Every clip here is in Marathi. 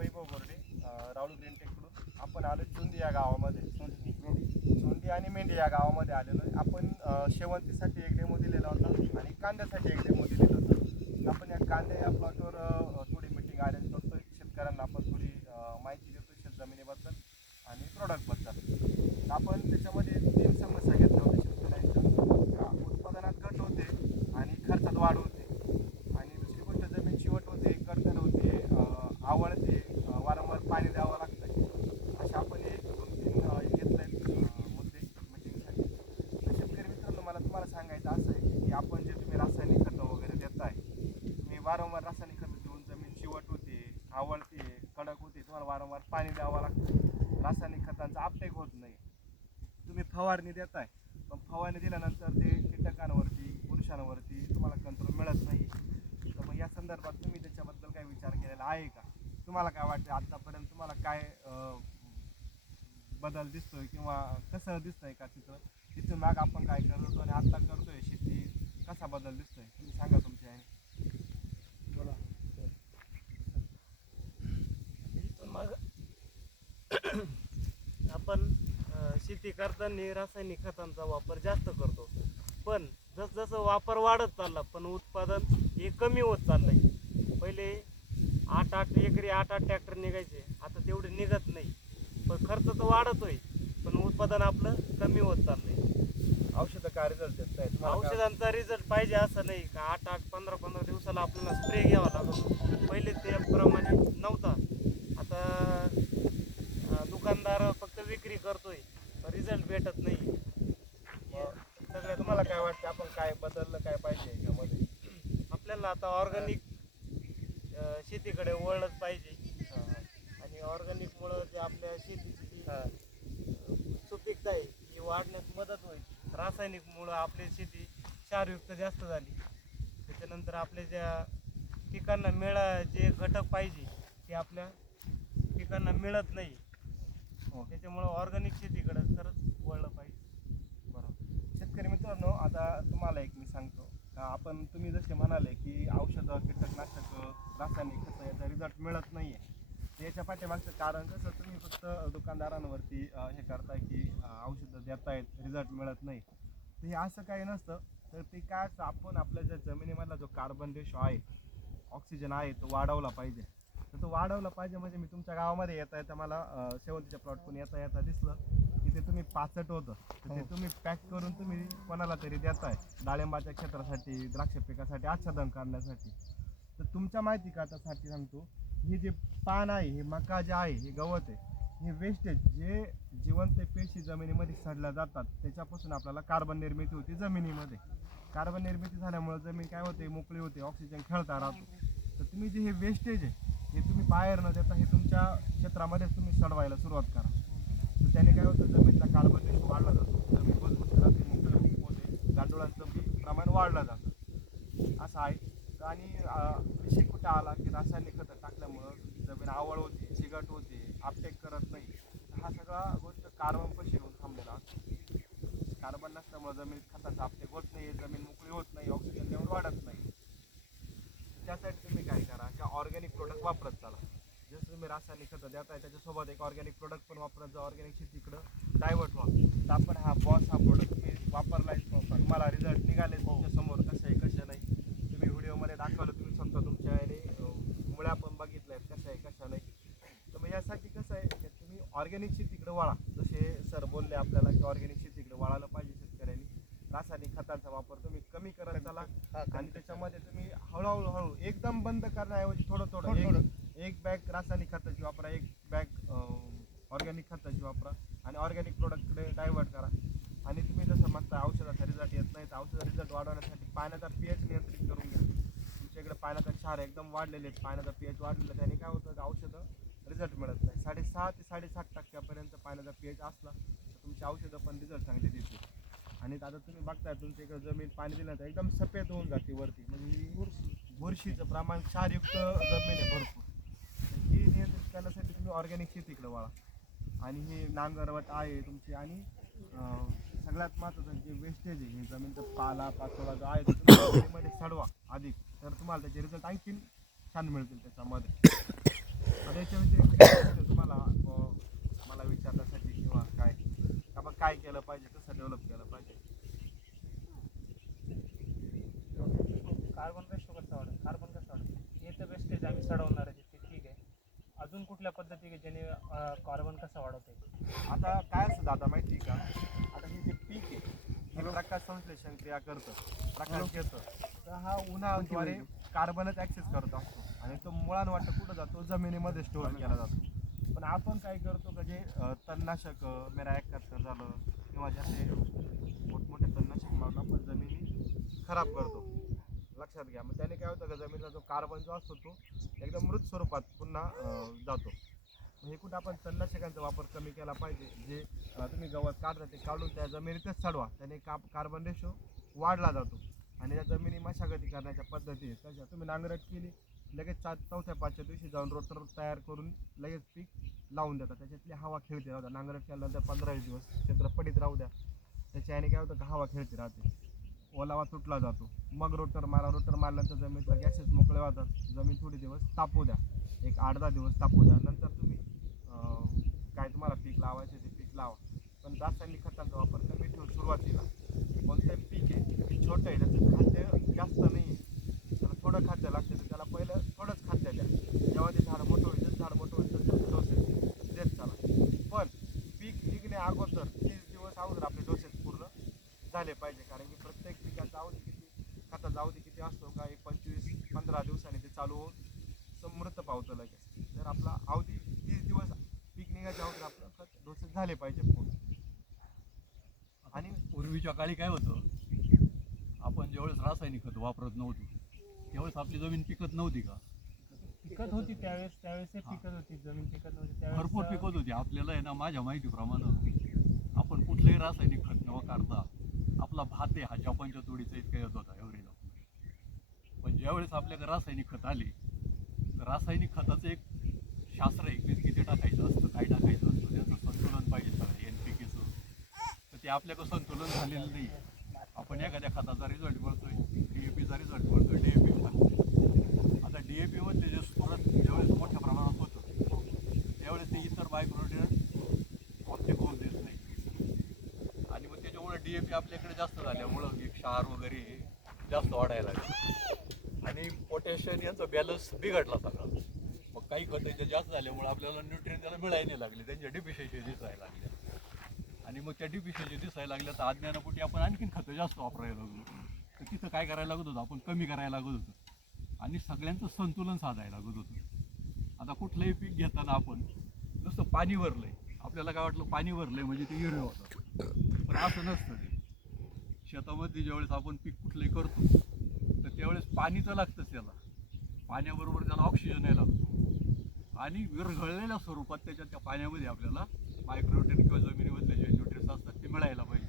वैभव बोर्डे, राहुल ग्रीनटेककडून. आपण आलो चुंदी या गावामध्ये, चुंदी आणि मेंढी या गावामध्ये आलेलो आहे. आपण शेवंतीसाठी एक डेमो दिलेला होता आणि कांद्यासाठी एक डेमो दिलेला होता. आपण या कांद्या या प्लॉटवर थोडी मीटिंग अरेंज करतोय. शेतकऱ्यांना आपण थोडी माहिती देतो शेतजमिनीबद्दल आणि प्रोडक्टबद्दल. आपण त्याच्यामध्ये 3 समस्या घेतल्या होत्या शेतकऱ्यांच्या. उत्पादनात घट होते आणि खर्चात वाढ होते, आणि दुसरी गोष्ट जमीन चिवट होते, कडकन होते, आवळते, वारंवार पाणी द्यावं लागतं. अशा आपण हे 2-3 घेतले मुद्दे मीटिंगसाठी. शेतकरी मित्रांनो, मला तुम्हाला सांगायचं असं आहे की आपण जे तुम्ही रासायनिक खतं वगैरे देताय, तुम्ही वारंवार रासायनिक खतं देऊन जमीन चिवट होते, आवळते, कडक होते, तुम्हाला वारंवार पाणी द्यावं लागतं, रासायनिक खतांचा अपटेक होत नाही. तुम्ही फवारणी देताय, पण फवारणी दिल्यानंतर ते कीटकांवरती, पुरुषांवरती तुम्हाला कंट्रोल मिळत नाही. तर मग या संदर्भात तुम्ही त्याच्याबद्दल काय विचार केलेला आहे का? तुम्हाला काय वाटतं आतापर्यंत तुम्हाला काय बदल दिसतोय किंवा कसं दिसतंय का चित्र? तिथून माग आपण काय करतो आणि आता करतोय शेती, कसा बदल दिसतोय तुम्ही सांगा तुमच्या आहे. बोला. इथून मग आपण शेती करताना रासायनिक खतांचा वापर जास्त करतो, पण जसजसं वापर वाढत चालला पण उत्पादन हे कमी होत चाललंय. पहिले 8-8 एकरी 8-8 ट्रॅक्टर निघायचे, आता तेवढे निघत नाही. पण खर्च तर वाढतोय, पण उत्पादन आपलं कमी होत चाललंय. औषधं काय रिझल्ट देत नाही तुम्हाला? औषधांचा रिझल्ट पाहिजे असं नाही का 8-8 15-15 दिवसाला आपल्याला स्प्रे घ्यावा लागतो. पहिले त्याप्रमाणे नव्हता. आता दुकानदार फक्त विक्री करतोय, रिझल्ट भेटत नाही. सगळ्या तुम्हाला काय वाटतं आपण काय बदललं काय पाहिजे यामध्ये? आपल्याला आता ऑर्गॅनिक शेतीकडे वळलंच पाहिजे. आणि ऑर्गॅनिकमुळं जे आपल्या शेतीची जी सुपीकता आहे ही वाढण्यास मदत होईल. रासायनिकमुळं आपली शेती क्षारयुक्त जास्त झाली, त्याच्यानंतर आपल्या ज्या पिकांना जे घटक पाहिजे ते आपल्या पिकांना मिळत नाही. त्याच्यामुळं ऑर्गॅनिक शेतीकडे खरंच वळलं पाहिजे. बरोबर. शेतकरी मित्रांनो, आता तुम्हाला एक मी सांगतो, तुम्ही जसे म्हणाले की औषधं, कीटकनाशक, रासायनिक खतं याचा रिझल्ट मिळत नाही आहे. याच्या पाठीमागचं कारण कसं, तुम्ही फक्त दुकानदारांवरती हे करताय की औषधं देतायत, रिझल्ट मिळत नाही. तर हे असं काही नसतं. तर ते काय असतं, आपण आपल्या ज्या जमिनीमधला जो कार्बन रेशो आहे, ऑक्सिजन आहे, तो वाढवला पाहिजे. तर तो वाढवला पाहिजे म्हणजे मी तुमच्या गावामध्ये येता येता मला शेवंतीच्या प्लॉटकडून येता दिसलं की ते तुम्ही पाचट होतं, तर ते तुम्ही पॅक करून तुम्ही कोणाला तरी देताय डाळिंबाच्या क्षेत्रासाठी, द्राक्ष पिकासाठी आच्छादन करण्यासाठी. तर तुमच्या माहिती काढण्यासाठी सांगतो, हे जे पान आहे, हे मका जे आहे, हे गवत आहे, हे वेस्टेज जे जिवंत पेशी जमिनीमध्ये सडल्या जातात, त्याच्यापासून आपल्याला कार्बन निर्मिती होती जमिनीमध्ये. कार्बन निर्मिती झाल्यामुळे जमीन काय होते, मोकळी होते, ऑक्सिजन खेळता राहतो. तर तुम्ही जे हे वेस्टेज आहे हे तुम्ही बाहेर न देता हे तुमच्या क्षेत्रामध्येच तुम्ही सडवायला सुरुवात करा. तर त्याने काय होतं, जमिनीचा कार्बन रेशो वाढला जातो, जमीन मजबूत राहते, मोकळी होते, गांडुळांचं बी प्रमाण वाढलं जातं, असं आहे. आणि विषय कुठं आला की रासायनिक खतं टाकल्यामुळं जमीन आवळ होते, चिकट होते, अपटेक करत नाही. हा सगळा गोष्ट कार्बनपाशी येऊन थांबलेला असतो. कार्बन नसल्यामुळे जमिनीत खताचा अपटेक होत नाही, जमीन मोकळी होत नाही, ऑक्सिजन लेवल वाढत नाही. त्यासाठी तुम्ही काय करा की ऑर्गॅनिक प्रोडक्ट वापरत चला. जसं तुम्ही रासायनिक खतं देताय त्याच्यासोबत एक ऑर्गॅनिक प्रोडक्ट पण वापरत जा, ऑर्गॅनिक शेतीकडं डायव्हर्ट व्हा. तर आपण हा प्रोडक्ट तुम्ही वापरलाय, तुम्हाला रिझल्ट निघाले तुमच्या समोर, कसं आहे कसं नाही. तुम्ही व्हिडिओमध्ये दाखवलं, तुम्ही स्वतः तुमच्या मुळ्या पण बघितल्या आहेत कसं आहे कसं नाही. तर मग यासाठी कसं आहे की तुम्ही ऑर्गॅनिक शेतीकडे वळा. जसे सर बोलले आपल्याला की ऑर्गॅनिक शेतीकडे वळायला पाहिजे शेतकऱ्यांनी. रासायनिक खतांचा वापर तुम्ही कमी करत चला, आणि त्याच्यामध्ये तुम्ही हळूहळू एकदम बंद करण्याऐवजी थोडं एक बॅग रासायनिक खताची वापरा, एक बॅग ऑर्गॅनिक खताची वापरा, आणि ऑर्गॅनिक प्रोडक्टकडे डायव्हर्ट करा. आणि तुम्ही जसं म्हणता औषधाचा रिझल्ट येत नाही, तर औषधाचा रिझल्ट वाढवण्यासाठी पाण्याचा pH नियंत्रित करून घ्या. तुमच्याकडे पाण्याचा क्षार एकदम वाढलेले आहेत, पाण्याचा pH वाढलेला, त्याने काय होतं की औषधं रिझल्ट मिळत नाही. 6.5 ते 7.5% पाण्याचा pH असला तर तुमची औषधं पण रिझल्ट चांगले देतील. आणि आता तुम्ही बघताय तुमच्या इकडे जमीन पाणी दिलं तर एकदम सफेद होऊन जाते वरती, म्हणजे बुरशीचं प्रमाण, क्षारयुक्त जमीन आहे भरपूर. ही नियंत्रित करण्यासाठी तुम्ही ऑर्गॅनिक शेतीकडे वळा. आणि ही नांगरवट आहे तुमची, आणि सगळ्यात महत्त्वाचं जे वेस्टेज आहे, हे जमीनचं पाला पाचोळा जो आहे तो तुम्ही जमिनीमध्ये सडवा अधिक, तर तुम्हाला त्याचे रिझल्ट आणखीन छान मिळतील त्याच्यामध्ये. आता याच्या व्यतिरिक्त काय वाटतं तुम्हाला मला विचारण्यासाठी किंवा काय आपण काय केलं पाहिजे, कसं डेव्हलप केलं पाहिजे? कार्बन रेशो कसा वाढेल, कार्बन कसं वाढेल हे तर वेस्टेज आम्ही सडवणार आहे ते ठीक आहे. अजून कुठल्या पद्धती आहे ज्याने कार्बन कसा वाढवता येईल? आता काय असतं दादा माहिती आहे का, आता हे जे पीक आहे हे प्रकाश संश्लेषण क्रिया करतं, प्रकाश घेतं, तर हा उन्हाद्वारे कार्बनच ॲक्सेस करत असतो आणि तो मुळांवाटं कुठं जातो, जमिनीमध्ये स्टोअर केला जातो. पण आपण काय करतो का, जे तणनाशक मेरा 71 झालं किंवा जसे मोठमोठे तणनाशक मारून आपण जमिनी खराब करतो. लक्षात घ्या, मग त्याने काय होतं का, जमिनीचा जो कार्बन जो असतो तो एकदम मृत स्वरूपात पुन्हा जातो. हे कुठं आपण तणनाशकांचा वापर कमी केला पाहिजे. जे तुम्ही गवत काढता ते काढून त्या जमिनीतच चढवा, त्याने कार्बन रेशो वाढला जातो. आणि त्या जमिनी मशागती करण्याच्या पद्धती आहेत तशा तुम्ही नांगरट केली लगेच 4-5च्या दिवशी जाऊन रोटर तयार करून लगेच पीक लावून देतात. त्याच्यातली हवा खेळते राहू द्या. नांगरट केल्यानंतर 15-20 दिवस क्षेत्र पडीत राहू द्या, त्याच्याने काय होतं का हवा खेळते राहते, ओलावा तुटला जातो. मग रोटर मारल्यानंतर जमिनीतला गॅसेस मोकळे होतात. जमीन थोडी दिवस तापू द्या, एक 8-10 दिवस तापू द्या. नंतर तुम्ही काय तुम्हाला पीक लावायचे ते पीक लावा. पण रासायनिक खतांचा वापर कमी ठेवून सुरुवातीला कोणतंही पीक आहे ते छोटं आहे, त्याचं खाद्य जास्त नाही आहे, त्याला थोडं खाद्य लागतं, तर त्याला पहिलं थोडंच खाद्य द्या. जेव्हा ते झाड मोठं होईल तसं डोसेस देत चला. पण पीक निघणे अगोदर 30 दिवस अगोदर आपले डोसेस पूर्ण झाले पाहिजे. कारण की प्रत्येक पिकाचा अवधी किती, खताचा अवधी किती असतो का, 25-15 दिवसांनी ते चालू होऊन मृत पावतं लगेच. तर आपला अवधी 30 दिवस पीक निघायच्या अगोदर आपलं खत डोसेस झाले पाहिजे पूर्ण. आणि पूर्वीच्या काळी काय होतं, आपण ज्यावेळेस रासायनिक खत वापरत नव्हतो त्यावेळेस आपली जमीन पिकत नव्हती का? पिकत होती त्यावेळेस पिकत होती, जमीन पिकत नव्हती त्यावेळेस भरपूर पिकत होती. आपल्याला आहे ना, माझ्या माहितीप्रमाणे आपण कुठलंही रासायनिक खत न करता आपला भात आहे हा जपानच्या तोडीचा इतका येत होता एव्हरेला. पण ज्यावेळेस आपल्याकडे रासायनिक खत आले तर रासायनिक खताचं एक शास्त्र आहे की किती टाकायचं असतं, काय टाकायचं असतं, त्याचं संतुलन पाहिजे सगळं NPKचं. तर ते आपल्याकडं संतुलन झालेलं नाही. आपण एखाद्या खताचा रिझल्ट मिळतोय, DAPचा रिझल्ट मिळतोय, DAP म्हणतो. आता DAP मधले जे स्फोरण ज्यावेळेस मोठ्या प्रमाणात होतं त्यावेळेस ते इतर मायक्रोन्युट्रिएंट आपले होऊ देत नाही. आणि मग त्याच्यामुळे DAP आपल्याकडे जास्त झाल्यामुळं एक क्षार वगैरे जास्त वाढायला लागले आणि पोटॅशियम यांचा बॅलन्स बिघडला सगळा. मग काही खतं जास्त झाल्यामुळे आपल्याला न्यूट्रिएंट त्याला मिळायला नाही लागले, त्यांच्या डिफिशियन्सी दिसायला लागल्या. आणि मग त्या डिफिशियन्सी दिसायला लागल्या तर अज्ञानापोटी आपण आणखीन खतं जास्त वापरायला लागलो. तर तिथं काय करायला लागत होतं, आपण कमी करायला लागत होतं आणि सगळ्यांचं संतुलन साधायला लागत होतं. आता कुठलंही पीक घेताना आपण नुसतं पाणी भरलंय, आपल्याला काय वाटलं पाणी भरलंय म्हणजे ते हिरवं होतं, पण असं नसतं. ते शेतामध्ये ज्यावेळेस आपण पीक कुठलंही करतो तर त्यावेळेस पाणी तर लागतंच त्याला, पाण्याबरोबर त्याला ऑक्सिजनही लागतो आणि विरघळलेल्या स्वरूपात त्या पाण्यामध्ये आपल्याला मायक्रोन्युट्रिएंट किंवा जमिनीमधले जे न्यूट्रिएंट्स असतात ते मिळायला पाहिजे.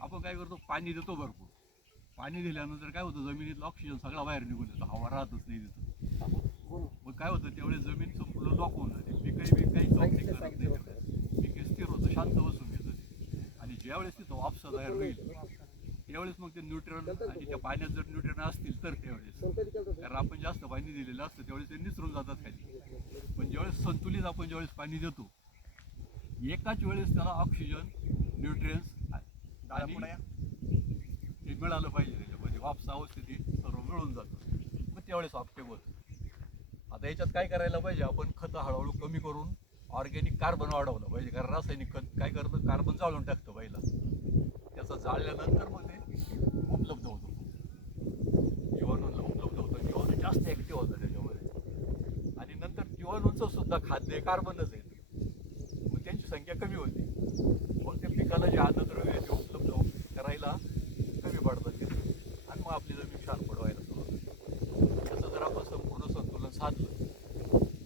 आपण काय करतो, पाणी देतो भरपूर, पाणी दिल्यानंतर काय होतं, जमिनीतलं ऑक्सिजन सगळा बाहेर निघून येतो, हवा राहतच नाही तिथं. मग काय होतं, त्यावेळेस जमीन संपूर्ण लॉक होऊन जाते, पिकही काहीच ऑक्सिजन करत नाही, त्यावेळेस पीक स्थिर होतं, शांत बसून घेतं ते. आणि ज्यावेळेस तिथं वापसा तयार होईल त्यावेळेस मग ते न्यूट्रन आणि त्या पाण्यात जर न्यूट्रन असतील तर त्यावेळेस, कारण आपण जास्त पाणी दिलेलं असतं त्यावेळेस ते निसरून जातात खाली. पण ज्यावेळेस संतुलित आपण ज्यावेळेस पाणी देतो एकाच वेळेस त्याला ऑक्सिजन, न्यूट्रियन्स आणि हे मिळालं पाहिजे, त्याच्यामध्ये वापसा अवस्थेत सर्व मिळून जातं, मग त्यावेळेस ऑप्टिक होतं. आता याच्यात काय करायला पाहिजे, आपण खतं हळूहळू कमी करून ऑर्गॅनिक कार्बन वाढवलं पाहिजे. कारण रासायनिक खत काय करतं, कार्बन जाळून टाकतं पहिला, त्याचं जाळल्यानंतर मग ते उपलब्ध होतं, जीवाणूंना उपलब्ध होतं, जीवाणू जास्त ॲक्टिव्ह होतं त्याच्यामध्ये. आणि नंतर जीवाणूंचं सुद्धा खाद्य कार्बनच आहे, मग त्यांची संख्या कमी होती, मग त्या पिकाला जे अन्नद्रव्य ते उपलब्ध करायला कमी पडतात तिथे आणि मग आपली जमीन क्षार पडवायला सुरुवात होते. त्याचं जर आपण संपूर्ण संतुलन साधलं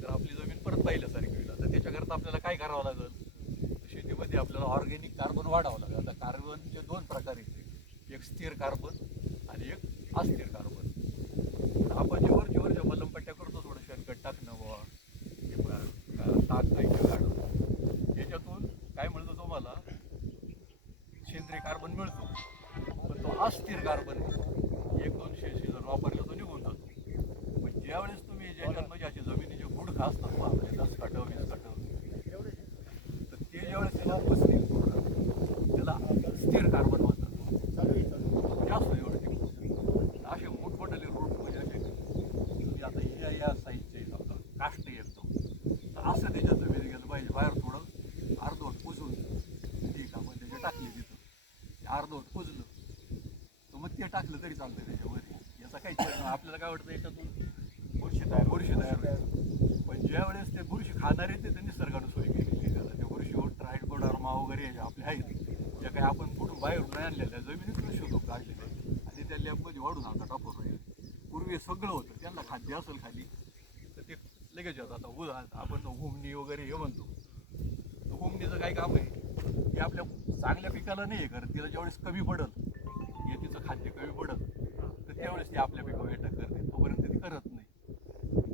तर आपली जमीन परत पाहिल्यासारखी होईल. तर त्याच्याकरता आपल्याला काय करावं लागेल, शेतीमध्ये आपल्याला ऑर्गॅनिक कार्बन वाढावं लागेल. आता कार्बनचे 2 प्रकार आहेत, एक स्थिर कार्बन आणि एक अस्थिर कार्बन. आपण जे वरच्या मलमपट्ट्या करतो, थोडं शेणखत टाकणं व ताक खायचं गाडं, याच्यातून काय मिळतं तुम्हाला, सेंद्रिय कार्बन मिळतो, पण तो अस्थिर कार्बन 1-2 शेशी जर वापरला तो निघून जातो. पण ज्यावेळेस तुम्ही ज्याच्यात म्हणजे अशी जमिनीचे गुड खत असतात पहा, म्हणजे 10 काटं 20 काटं, तर ते ज्यावेळेस त्याला बसतील पूर्ण, त्याला स्थिर कार्बन म्हणतात, जास्त एवढे टिकतो. असे मोठमोठे रूट म्हणजे असे तुम्ही आता या साईजचे समजा काष्ट एकदम, तर असं त्याच्यात जमीन गेलं पाहिजे. बाहेर थोडं अर्धवट कुजून ठीक आपण त्याचे टाकले तिथं, ते अर्धवट कुजलं तर मग ते टाकलं तरी चालतं त्याच्यावर. याचा काहीच परिणाम आपल्याला काय वाटतं याच्यातून बुरशी तयार होईल. पण ज्या वेळेस ते बुरशी खाणारे ते निसर्गानं सोय केलेली आहे. त्या बुरशीवर ट्रायकोडर्मा वगैरे हे जे आपले आहेत, ज्या काही आपण कुठून बाहेरून नाही आणलेल्या जमिनीतून शोधून काढलेले आहेत आणि त्या लॅबमध्ये वाढून आता टाकून राहिले. पूर्वी सगळं होतं, त्यांना खाद्य असेल खाली तर ते लगेच येतात. आता आपण हुमणी वगैरे हे म्हणतो, तर हुमणीचं काय काम आहे की आपल्या चांगल्या पिकाला नाही आहे करत, तिला ज्यावेळेस कमी पडल, तिचं खाद्य कमी पडल तर त्यावेळेस ती आपल्या पिकावर अटॅक करते, तोपर्यंत ती करत नाही.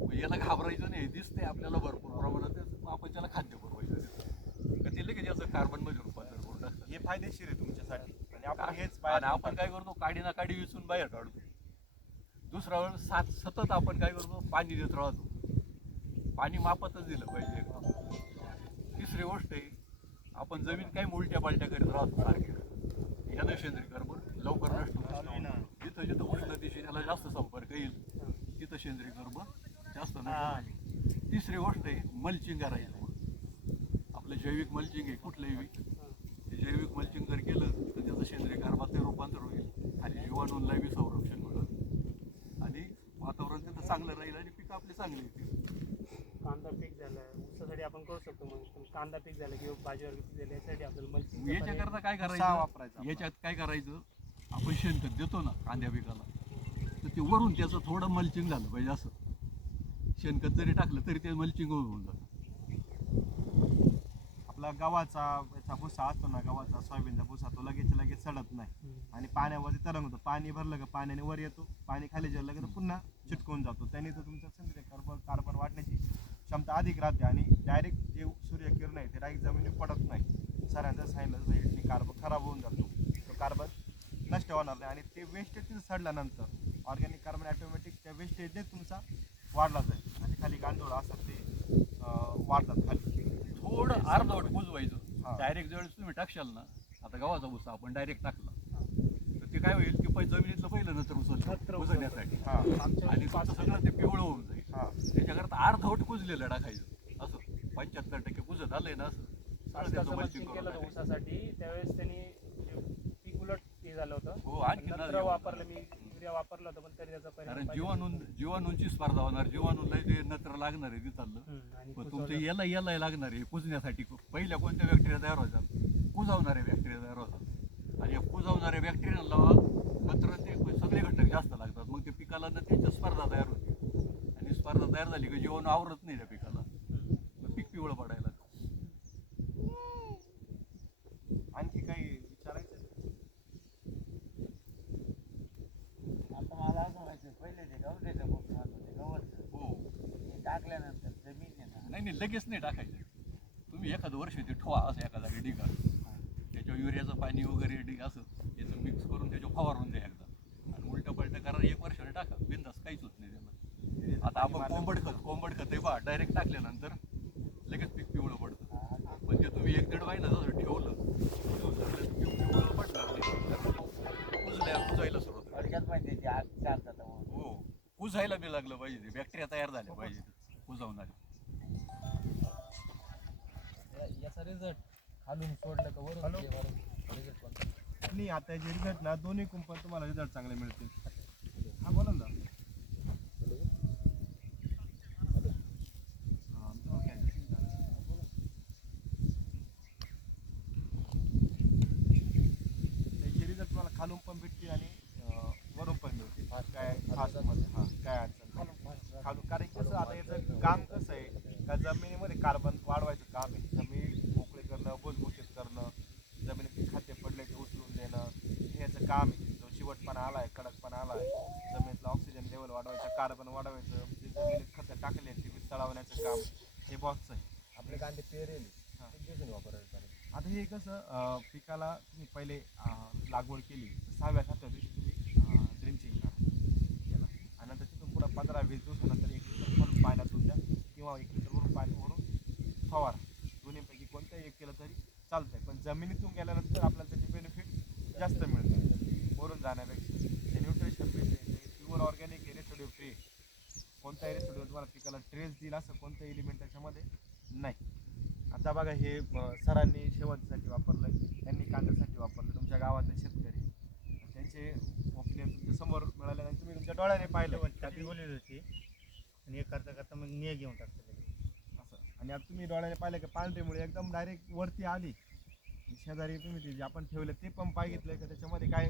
मग याला घाबरायचं नाही, दिसते आपल्याला भरपूर प्रमाणात, आपण त्याला खाद्य पुरवायचं का ते लगेच याचं कार्बनमध्ये रूपांतर करून टाकतं. हे फायदेशीर आहे तुमच्यासाठी आणि आपण हेच आणि आपण काय करतो, काडी ना काडी विचून बाहेर काढतो. दुसरा वेळ सतत आपण काय करतो, पाणी देत राहतो. पाणी मापातच दिलं पाहिजे एकदम. तिसरी गोष्ट आहे, आपण जमीन काही उलट्या पालट्या करीत राहतो सारख्या, यानं सेंद्रिय कार्बन लवकर नष्ट होतं. जिथं जिथं उष्णतेशी त्याला जास्त संपर्क येईल तिथं सेंद्रिय कार्बन जास्त नष्ट होईल. तिसरी गोष्ट आहे, मल्चिंग करायचं. आपलं जैविक मल्चिंग आहे कुठलंही, ते जैविक मल्चिंग जर केलं तर त्याचं सेंद्रिय कार्बनात रूपांतर होईल, खाली जीवाणूंना बी संरक्षण मिळेल आणि वातावरण तिथं चांगलं राहील आणि पिकं आपली चांगली येतील. कांदा पीक झालं, ऊसासाठी आपण करू शकतो. मग पण कांदा पीक झालं किंवा भाजीवर पीक झालं यासाठी आपल्याला मल्चिंग याच्याकरता काय कसा करायचं, वापरायचा याच्यात काय करायचं, आपण शेणखत देतो ना कांद्या पिकाला, तर ते वरून त्याचं थोडं मल्चिंग झालं पाहिजे. असं शेणखत जरी टाकलं तरी ते मल्चिंग होऊन जातं. आपला गव्हाचा याचा भुसा असतो ना, गव्हाचा सोयाबीनचा भुसा, तो लगेच सडत नाही आणि पाण्यावरती तरंगतो. पाणी भरलं का पाण्याने वर येतो, पाणी खाली गेलं का पुन्हा चिटकून जातो. त्याने तर तुमचं सेंद्रिय कार्बन वाढण्याची क्षमता अधिक राहते आणि डायरेक्ट जे सूर्यकिरण आहे ते डायरेक्ट जमिनीवर पडत नाही. सरांचं सांगितलं कार्बन खराब होऊन जातो, तो कार्बन नष्ट होणार नाही आणि ते वेस्टेज तिथं सडल्यानंतर ऑर्गॅनिक कार्बन ॲटोमॅटिक त्या वेस्टेजने तुमचा वाढला जाईल आणि खाली गांडोळा असतात ते वाढतात खाली. थोडं अर्धवट कुजवायचं. हा. डायरेक्ट ज्यावेळेस तुम्ही टाकशाल ना, आता गव्हाचा भुसा आपण डायरेक्ट टाकला तर ते काय होईल की जमिनीतलं पहिलं नंतर उचलण्यासाठी हां आणि तुमचं सगळं ते पिवळं होऊन जाईल. हां त्याच्याकरता अर्धवट कुजलेलं टाकायचं. असं 75% कुजत आलंय ना, असं सगळं त्याचं मल्चिंग केलं करून होतं टाकायचं. ऊसासाठी. त्यावेळेस त्यांनी पीक उलट हे झालं होतं. हो, आणखी नत्र वापरलं, मी युरिया वापरलं होतं, पण तरी त्याचा परिणाम कारण पाहिजे. जीवाणूंची स्पर्धा होणार, जीवाणूला जे नत्र लागणार आहे ते चाललं, आणि पण कुजवलं. तुमचं याला लागणार आहे कुजण्यासाठी. पहिल्या कोणत्या बॅक्टेरिया तयार होतात, कुजावणारे बॅक्टेरिया तयार होतात आणि या कुजावणाऱ्या बॅक्टेरियाला मात्र ते सगळे घटक जास्त लागतात. मग ते पिकाला ना त्यांच्या स्पर्धा तयार होते आणि स्पर्धा तयार झाली की जीवाणू आवरत नाही त्या पिकाला, मग पीक पिवळं पडायला लागतं. आणखी काही विचारायचं? आता मला असं माहिती पहिले ते गवताचं खूप महत्व होते, गवत हो, हे टाकल्यानंतर जमीन आहे ना, नाही लगेच नाही टाकायचं. तुम्ही एखादं वर्ष ते ठेवा असं एका जागी डिगा, त्याच्यावर युरियाचं पाणी वगैरे डिग असं याचं मिक्स करून त्याच्यावर फवारून द्या एकदा आणि उलटं पलटं करा, 1 वर्षाने टाका बिंदास, काहीच होत नाही त्याला. आता आपण कोंबड खत आहे बा, डायरेक्ट टाकल्यानंतर लगेच पीक पिवळं पडतं. पण ते तुम्ही 1-1.5 महिना जर ठेवलं तर पीक पिवळं पडणार नाही, कुजायला सुरुवात होईल. थोडक्यात माहिती ते आग चालतात म्हणून. हो, कुजायला बी लागलं पाहिजे, बॅक्टेरिया तयार झाले पाहिजे कुजावणारे. याचा रिझल्ट खालून सोडलं का वरून रिझल्ट कोणता? नाही, आता जे रिझल्ट ना दोन्ही कुंपण तुम्हाला रिझल्ट चांगले मिळतील. हा बोला ना. त्याचे रिझल्ट तुम्हाला खालून पण भेटतील आणि वरून पण मिळतील. काय फास्टमध्ये काय अडचण नाही. खालून कारण कसं आता याचं काम कसं आहे का जमिनीमध्ये कार्बन वाढवायचं काम आहे. जमीन मोकळी करणं, भुसभुशीत करणं, जमिनीत खाद्य पडले ते उचलून देणं, हे याचं काम आहे. जो चिवटपणा आला आहे, कडकपणा आला आहे, जमिनीतलं ऑक्सिजन लेवल वाढवायचं, कार्बन वाढवायचं, जे जमिनीत खतं टाकले ते वितळवण्याचं काम हे बॉक्स आहे. आपले कांदे पेरेल हां. वापरायला. आता हे कसं पिकाला तुम्ही पहिले लागवड केली 6व्या-7व्या दिवशी तुम्ही ड्रिंचिंग करा याला आणि नंतर तिथून पुढं 15-20 दिवसानंतर 1 लिटर पाण्यातून द्या किंवा 1 फवारा दोन्हीपैकी कोणताही एक केलं तरी चालतंय, पण जमिनीतून गेल्यानंतर आपल्याला त्याचे बेनिफिट जास्त मिळतात वरून जाण्यापेक्षा. हे न्यूट्रिशन बेस आहे, प्युअर ऑर्गॅनिक आहे, रेसिड्यू फ्री. कोणताही रेसिड्यू तुम्हाला पिकाला ट्रेस देईल असं कोणतं एलिमेंट त्याच्यामध्ये नाही. आता बघा हे सरांनी शेवंतीसाठी वापरलं, त्यांनी कांद्यासाठी वापरलं, तुमच्या गावातले शेतकरी त्यांचे ओपिनियन तुमच्या समोर मिळाल्यानंतर तुम्ही तुमच्या डोळ्याने पाहिलं कधी बोलली होती आणि हे करता करता मग निय घेऊन टाकतो असं. आणि आता तुम्ही डोळ्याने पाहिलं की पांढरीमुळे एकदम डायरेक्ट वरती आली. शेजारी तुम्ही ते जे आपण ठेवले ते पण पाहिलं का त्याच्यामध्ये काय